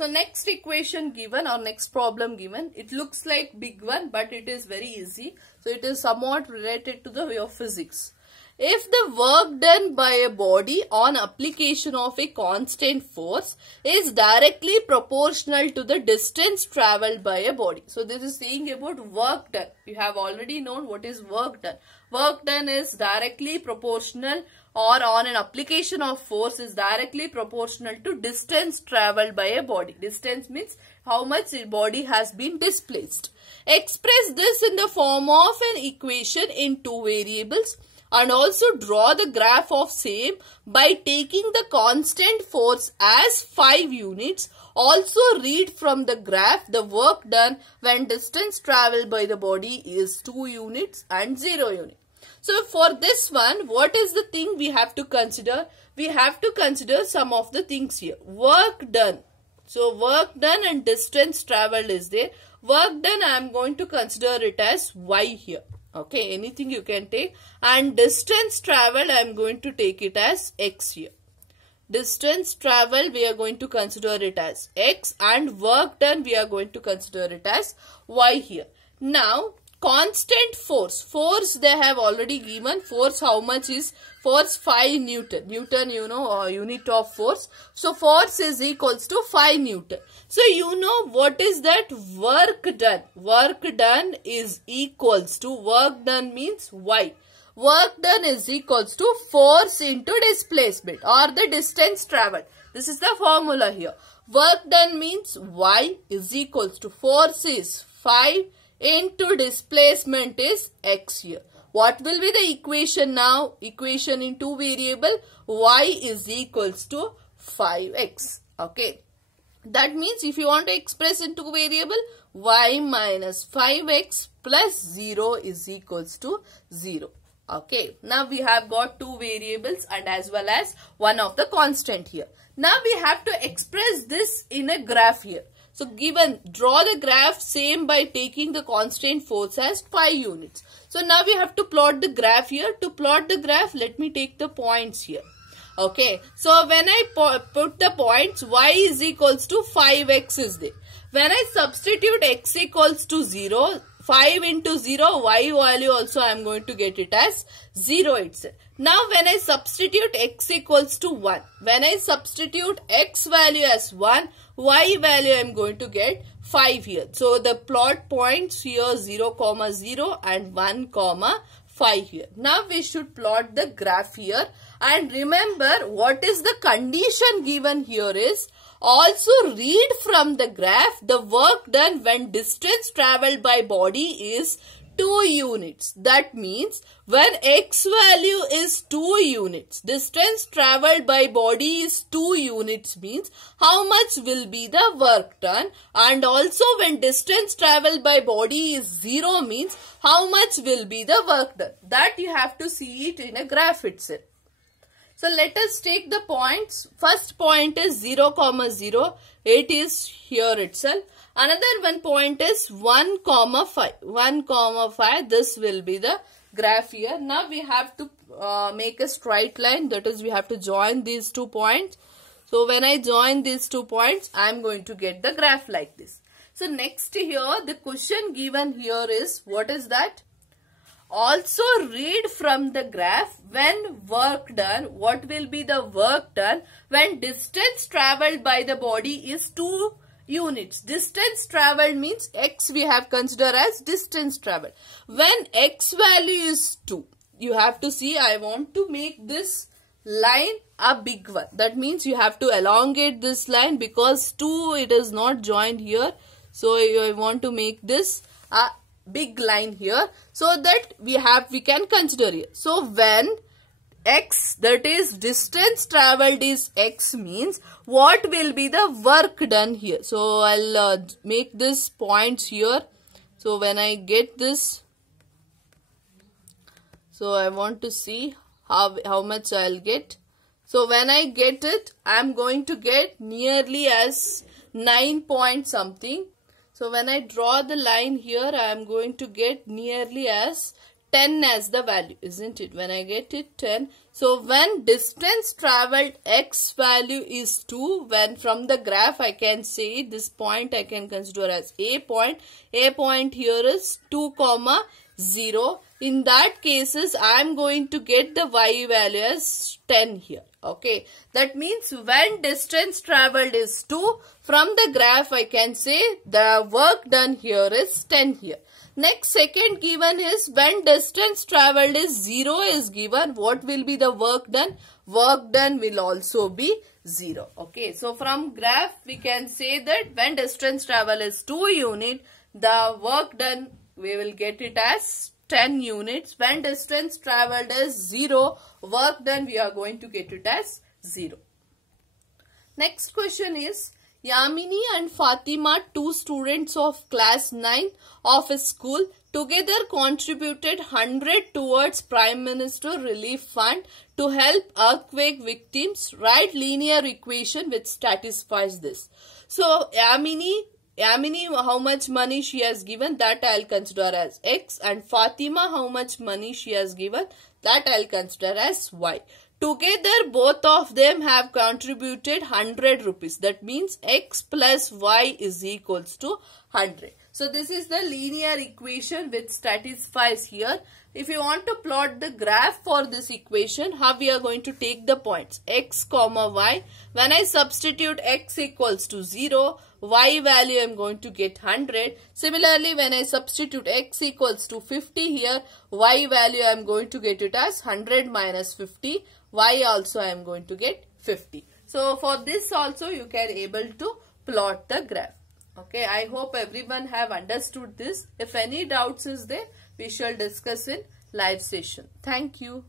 So next equation given or next problem given, it looks like big one, but it is very easy. So it is somewhat related to the way of physics. If the work done by a body on application of a constant force is directly proportional to the distance travelled by a body. So this is saying about work done. You have already known what is work done. Work done is directly proportional, or on an application of force is directly proportional to distance travelled by a body. Distance means how much the body has been displaced. Express this in the form of an equation in two variables and also draw the graph of same by taking the constant force as 5 units. Also read from the graph the work done when distance travelled by the body is 2 units and 0 unit. So for this one, what is the thing we have to consider? We have to consider some of the things here. Work done. So work done and distance travelled is there. Work done, I am going to consider it as y here. Okay, anything you can take. And distance travelled, I am going to take it as x here. Distance travelled, we are going to consider it as x, and work done, we are going to consider it as y here. Now, constant force. Force they have already given. Force how much is? Force 5 Newton. Newton, you know, unit of force. So force is equals to 5 Newton. So you know what is that? Work done. Work done is equals to, work done means y. Work done is equals to force into displacement or the distance travelled. This is the formula here. Work done means y is equals to force is 5 into displacement is x here. What will be the equation now? Equation in two variable, y is equals to 5x. Okay. That means if you want to express in two variable, y minus 5x plus 0 is equals to 0. Okay. Now we have got two variables and as well as one of the constant here. Now we have to express this in a graph here. So given, draw the graph same by taking the constant force as 5 units. So now we have to plot the graph here. To plot the graph, let me take the points here. Okay. So when I put the points, y is equals to 5x is there. When I substitute x equals to 0, 5 into 0, y value also I am going to get it as 0 itself. Now when I substitute x equals to 1, when I substitute x value as 1, y value I am going to get 5 here. So the plot points here 0, 0 and 1, 5 here. Now we should plot the graph here, and remember what is the condition given here is, also read from the graph the work done when distance travelled by body is 2 units. That means when x value is 2 units, distance travelled by body is 2 units means how much will be the work done, and also when distance travelled by body is 0 means how much will be the work done. That you have to see it in a graph itself. So let us take the points. First point is 0, 0. It is here itself. Another one point is 1, 5. 1, 5. This will be the graph here. Now we have to make a straight line. That is, we have to join these 2 points. So when I join these 2 points, I am going to get the graph like this. So next here, the question given here is, what is that? Also read from the graph when work done, what will be the work done when distance travelled by the body is 2 units. Distance travelled means x we have considered as distance travelled. When x value is 2, you have to see, I want to make this line a big one. That means you have to elongate this line because 2 it is not joined here. So I want to make this a big line here so that we can consider here. So when x, that is distance travelled is x, means what will be the work done here. So I'll make this points here. So when I get this, so I want to see how much I'll get. So when I get it, I'm going to get nearly as 9 point something. So when I draw the line here, I am going to get nearly as 10 as the value, isn't it? When I get it 10. So when distance traveled x value is 2, when from the graph I can say this point I can consider as a point. A point here is 2, 0. In that cases I am going to get the y value as 10 here. Okay, that means when distance traveled is 2, from the graph I can say the work done here is 10 here. Next, second given is when distance traveled is 0 is given, what will be the work done? Work done will also be 0. Okay, so from graph we can say that when distance travel is 2 unit, the work done we will get it as 10 units. When distance traveled is 0, work done we are going to get it as 0. Next question is, Yamini and Fatima, 2 students of class 9 of a school, together contributed 100 towards Prime Minister Relief Fund to help earthquake victims. Write linear equation which satisfies this. So Yamini, how much money she has given, that I'll consider as x, and Fatima how much money she has given, that I'll consider as y. Together both of them have contributed 100 rupees. That means x plus y is equals to 100. So this is the linear equation which satisfies here. If you want to plot the graph for this equation, how we are going to take the points x, y. When I substitute x equals to 0, y value I am going to get 100. Similarly, when I substitute x equals to 50 here, y value I am going to get it as 100 minus 50. Y also I am going to get 50. So for this also you can able to plot the graph. Okay, I hope everyone have understood this. If any doubts is there, we shall discuss in live session. Thank you.